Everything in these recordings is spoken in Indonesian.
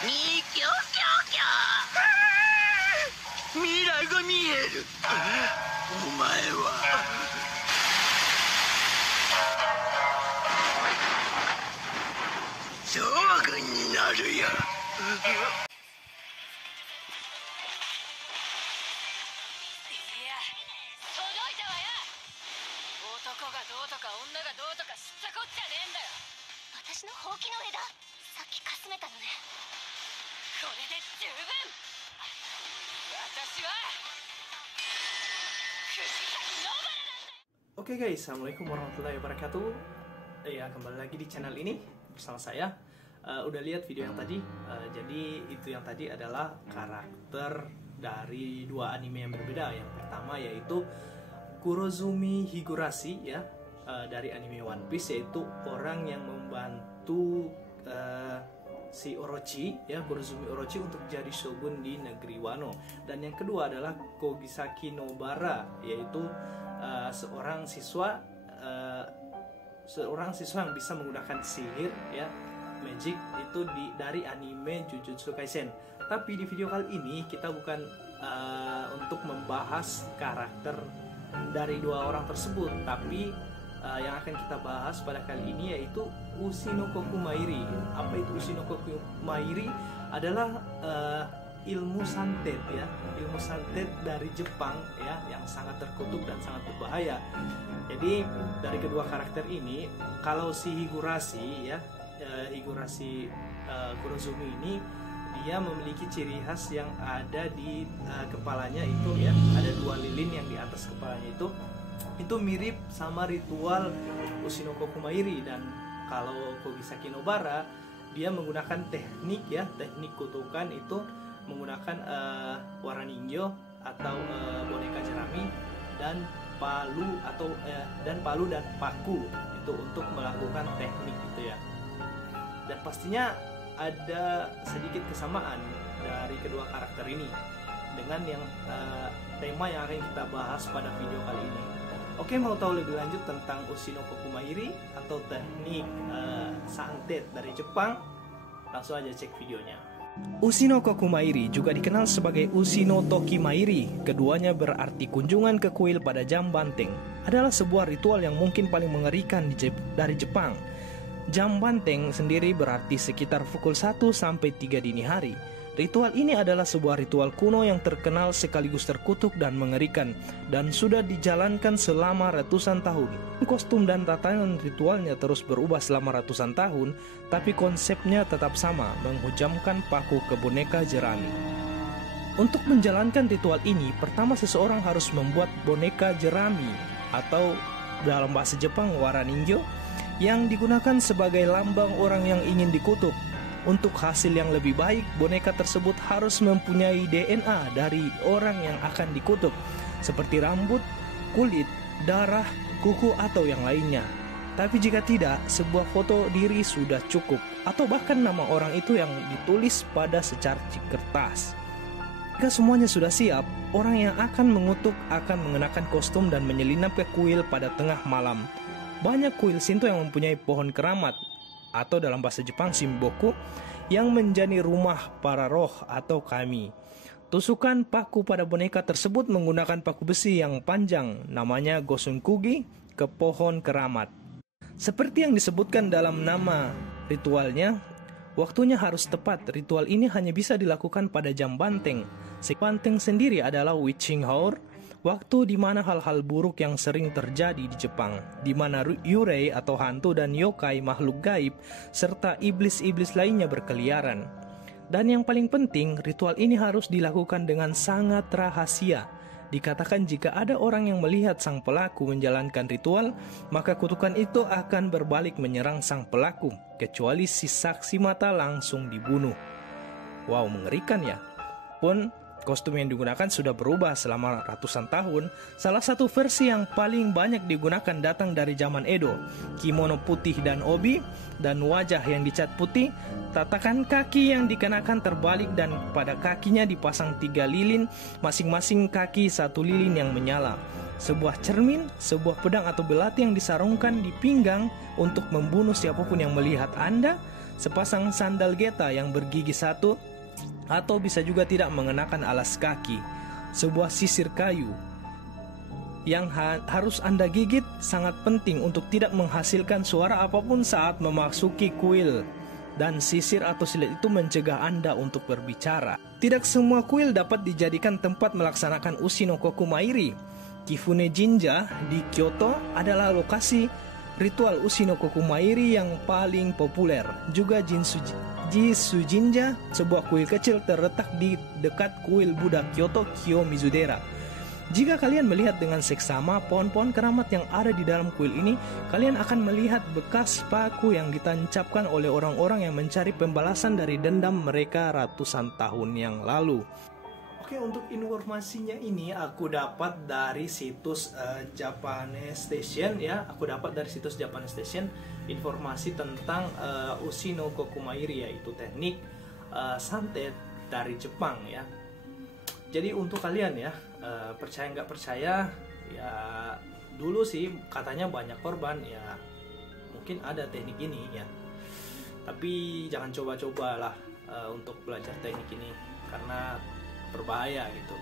にキョキョキョ。未来が見える。お前は将軍になるよ。男がどうとか女がどうとか知ったこっちゃねえんだよ。私のほうきの枝、さっきかすめたのね。これで十分。私は藤崎野原なんだ。Oke guys, assalamualaikum warahmatullahi wabarakatuh. Ya, kembali lagi di channel ini bersama saya. Udah lihat video yang tadi? Jadi itu yang tadi adalah karakter dari dua anime yang berbeda. Yang pertama yaitu Kurozumi Higurashi ya, dari anime One Piece, yaitu orang yang membantu si Orochi ya, Kurozumi Orochi untuk jadi shogun di negeri Wano. Dan yang kedua adalah Kogisaki Nobara, yaitu seorang siswa yang bisa menggunakan sihir ya, magic, itu dari anime Jujutsu Kaisen. Tapi di video kali ini kita bukan untuk membahas karakter dari dua orang tersebut, tapi yang akan kita bahas pada kali ini yaitu Ushinokoku Mairi. Apa itu Ushinokoku Mairi? Adalah ilmu santet ya, ilmu santet dari Jepang ya, yang sangat terkutuk dan sangat berbahaya. Jadi dari kedua karakter ini, kalau si Higurashi ya, Higurashi Kurozumi ini, dia memiliki ciri khas yang ada di kepalanya itu ya, ada dua lilin yang di atas kepalanya itu mirip sama ritual Ushinokoku Mairi. Dan kalau Kogisaki Nobara, dia menggunakan teknik ya, teknik kutukan itu menggunakan warna ninjo atau boneka jerami dan palu atau palu dan paku itu untuk melakukan teknik itu ya. Dan pastinya ada sedikit kesamaan dari kedua karakter ini dengan yang tema yang akan kita bahas pada video kali ini. Oke, mau tahu lebih lanjut tentang Ushinokoku Mairi atau teknik santet dari Jepang? Langsung aja cek videonya. Ushinokoku Mairi juga dikenal sebagai Ushinotoki Mairi. Keduanya berarti kunjungan ke kuil pada jam banteng. Adalah sebuah ritual yang mungkin paling mengerikan dari Jepang. Jam banteng sendiri berarti sekitar pukul 1 sampai 3 dini hari. Ritual ini adalah sebuah ritual kuno yang terkenal sekaligus terkutuk dan mengerikan, dan sudah dijalankan selama ratusan tahun. Kostum dan tatanan ritualnya terus berubah selama ratusan tahun, tapi konsepnya tetap sama, menghujamkan paku ke boneka jerami. Untuk menjalankan ritual ini, pertama seseorang harus membuat boneka jerami atau dalam bahasa Jepang wara ninjo, yang digunakan sebagai lambang orang yang ingin dikutuk. Untuk hasil yang lebih baik, boneka tersebut harus mempunyai DNA dari orang yang akan dikutuk, seperti rambut, kulit, darah, kuku, atau yang lainnya. Tapi jika tidak, sebuah foto diri sudah cukup, atau bahkan nama orang itu yang ditulis pada secarcik kertas. Jika semuanya sudah siap, orang yang akan mengutuk akan mengenakan kostum dan menyelinap ke kuil pada tengah malam. Banyak kuil Shinto yang mempunyai pohon keramat, atau dalam bahasa Jepang Shimboku, yang menjadi rumah para roh atau kami. Tusukan paku pada boneka tersebut menggunakan paku besi yang panjang, namanya Gosunkugi, ke pohon keramat. Seperti yang disebutkan dalam nama ritualnya, waktunya harus tepat. Ritual ini hanya bisa dilakukan pada jam banteng. Si banteng sendiri adalah witching hour, waktu di mana hal-hal buruk yang sering terjadi di Jepang, di mana yurei atau hantu dan yokai makhluk gaib serta iblis-iblis lainnya berkeliaran. Dan yang paling penting, ritual ini harus dilakukan dengan sangat rahasia. Dikatakan jika ada orang yang melihat sang pelaku menjalankan ritual, maka kutukan itu akan berbalik menyerang sang pelaku, kecuali si saksi mata langsung dibunuh. Wow, mengerikan ya. Pun kostum yang digunakan sudah berubah selama ratusan tahun. Salah satu versi yang paling banyak digunakan datang dari zaman Edo. Kimono putih dan obi, dan wajah yang dicat putih. Tatakan kaki yang dikenakan terbalik dan pada kakinya dipasang 3 lilin, masing-masing kaki 1 lilin yang menyala. Sebuah cermin, sebuah pedang atau belati yang disarungkan di pinggang untuk membunuh siapapun yang melihat Anda. sepasang sandal geta yang bergigi satu, atau bisa juga tidak mengenakan alas kaki, sebuah sisir kayu yang harus Anda gigit sangat penting untuk tidak menghasilkan suara apapun saat memasuki kuil. Dan sisir atau silet itu mencegah Anda untuk berbicara. Tidak semua kuil dapat dijadikan tempat melaksanakan Ushi no Kokumairi. Kifune Jinja di Kyoto adalah lokasi ritual Ushi no Kokumairi yang paling populer. Juga Jisu Jinja, sebuah kuil kecil terletak di dekat kuil Buddha Kyoto Kiyomizu-dera. Jika kalian melihat dengan seksama pohon-pohon keramat yang ada di dalam kuil ini, kalian akan melihat bekas paku yang ditancapkan oleh orang-orang yang mencari pembalasan dari dendam mereka ratusan tahun yang lalu. Oke, untuk informasinya ini aku dapat dari situs Japanese Station ya. Aku dapat dari situs Japanese Station informasi tentang Ushi no Kokumairi, yaitu teknik santet dari Jepang ya. Jadi untuk kalian ya, percaya nggak percaya ya, dulu sih katanya banyak korban ya, mungkin ada teknik ini ya, tapi jangan coba-cobalah untuk belajar teknik ini karena berbahaya gitu.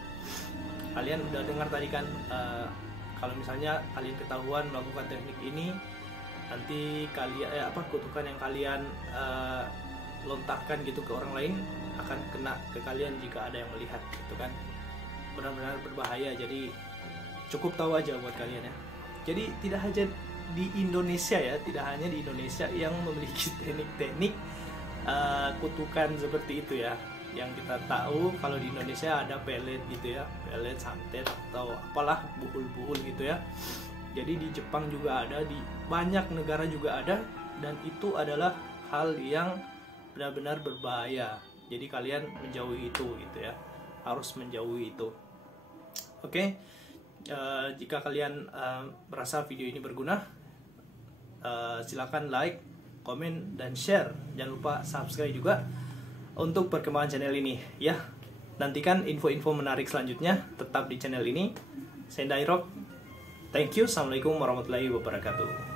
Kalian udah dengar tadi kan, kalau misalnya kalian ketahuan melakukan teknik ini, nanti kalian kutukan yang kalian lontarkan gitu ke orang lain akan kena ke kalian jika ada yang melihat gitu kan. Benar-benar berbahaya, jadi cukup tahu aja buat kalian ya. Jadi tidak hanya di Indonesia ya, tidak hanya di Indonesia yang memiliki teknik-teknik kutukan seperti itu ya. Yang kita tahu kalau di Indonesia ada pelet gitu ya, pelet, santet atau apalah, buhul-buhul gitu ya. Jadi di Jepang juga ada, di banyak negara juga ada, dan itu adalah hal yang benar-benar berbahaya. Jadi kalian menjauhi itu gitu ya, harus menjauhi itu. Oke, jika kalian merasa video ini berguna, silakan like, komen, dan share. Jangan lupa subscribe juga untuk perkembangan channel ini ya. Nantikan info-info menarik selanjutnya tetap di channel ini. Sendai Rock. Thank you. Assalamualaikum warahmatullahi wabarakatuh.